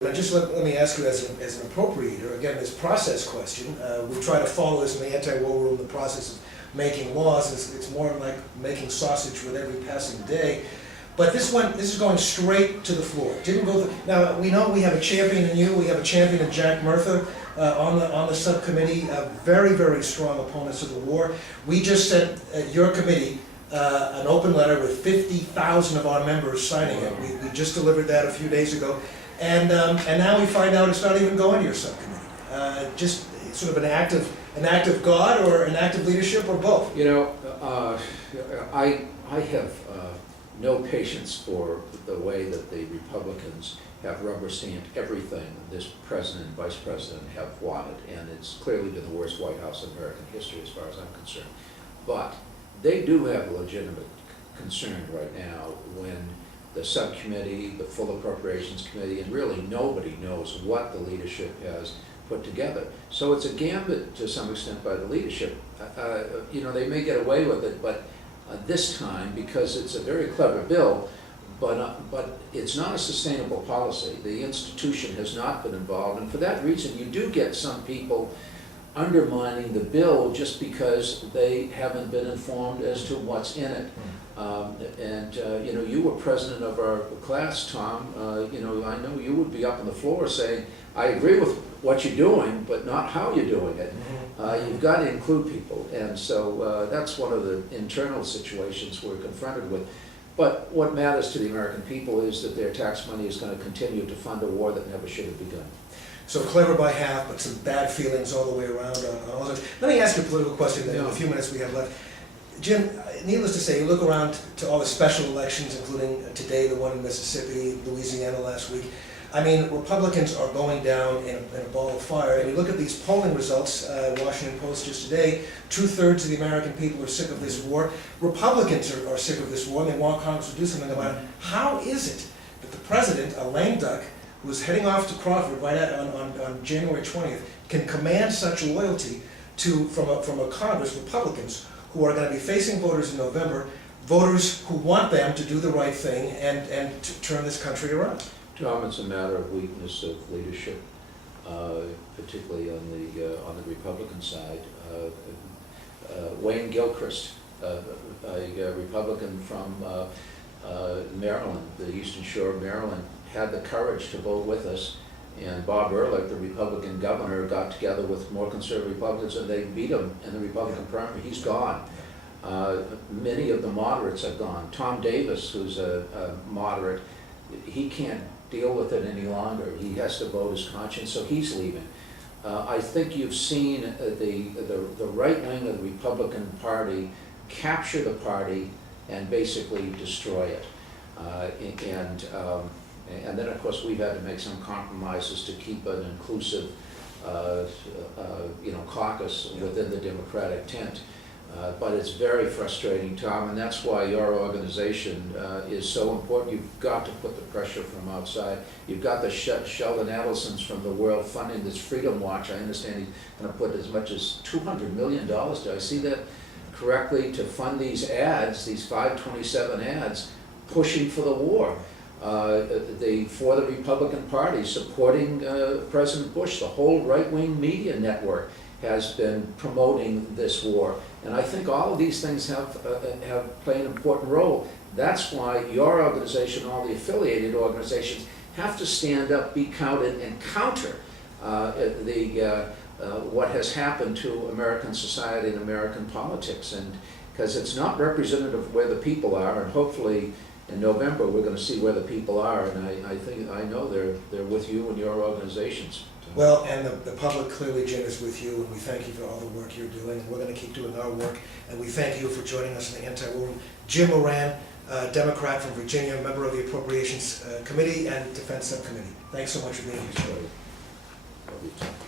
Just let me ask you as an appropriator, again, this process question. We try to follow this in the anti-war room, the process of making laws. It's more like making sausage with every passing day. But this is going straight to the floor. Didn't go. Now we know we have a champion in you. We have a champion in Jack Murtha on the subcommittee. Very, very strong opponents of the war. We just sent your committee an open letter with 50,000 of our members signing it. We just delivered that a few days ago. And now we find out it's not even going to your subcommittee. Just sort of an act of God or an act of leadership or both. You know, I have no patience for the way that the Republicans have rubber stamped everything this president and vice president have wanted, and it's clearly been the worst White House in American history as far as I'm concerned. But they do have a legitimate concern right now when the subcommittee, the full appropriations committee, and really nobody knows what the leadership has put together. So it's a gambit to some extent by the leadership. You know, they may get away with it, but this time, because it's a very clever bill, but it's not a sustainable policy. The institution has not been involved, and for that reason you do get some people undermining the bill just because they haven't been informed as to what's in it. You know, you were president of our class, Tom. You know, I know you would be up on the floor saying, I agree with what you're doing, but not how you're doing it. You've got to include people, and so that's one of the internal situations we're confronted with. But what matters to the American people is that their tax money is going to continue to fund a war that never should have begun. So clever by half, but some bad feelings all the way around on all this. Let me ask you a political question in the few minutes we have left. Jim, needless to say, you look around to all the special elections, including today, the one in Mississippi, Louisiana last week. I mean, Republicans are going down in a ball of fire. And you look at these polling results, Washington Post just today, 2/3 of the American people are sick of this war. Republicans are sick of this war, and they want Congress to do something about it. How is it that the president, a lame duck, who's heading off to Crawford right on January 20th, can command such loyalty from a Congress, Republicans, who are going to be facing voters in November, voters who want them to do the right thing and to turn this country around? Tom, it's a matter of weakness of leadership, particularly on the Republican side. Wayne Gilchrist, a Republican from Maryland, the Eastern Shore of Maryland, had the courage to vote with us, and Bob Ehrlich, the Republican governor, got together with more conservative Republicans, and they beat him in the Republican primary. He's gone. Many of the moderates have gone. Tom Davis, who's a moderate, he can't deal with it any longer. He has to vote his conscience, so he's leaving. I think you've seen the right wing of the Republican Party capture the party and basically destroy it. And then, of course, we've had to make some compromises to keep an inclusive, you know, caucus within the Democratic tent. But it's very frustrating, Tom, and that's why your organization is so important. You've got to put the pressure from outside. You've got the Sheldon Adelsons from the world funding this Freedom Watch. I understand he's going to put as much as $200 million, do I see that correctly, to fund these ads, these 527 ads, pushing for the war. For the Republican Party, supporting President Bush. The whole right-wing media network has been promoting this war. And I think all of these things have played an important role. That's why your organization, all the affiliated organizations, have to stand up, be counted, and counter what has happened to American society and American politics. And because it's not representative of where the people are, and hopefully in November we're going to see where the people are, and I know they're with you and your organizations. Well, and the public clearly, Jim, is with you, and we thank you for all the work you're doing, and we're going to keep doing our work, and we thank you for joining us in the anti-war room. Jim Moran, Democrat from Virginia, member of the Appropriations Committee and Defense Subcommittee. Thanks so much for being here.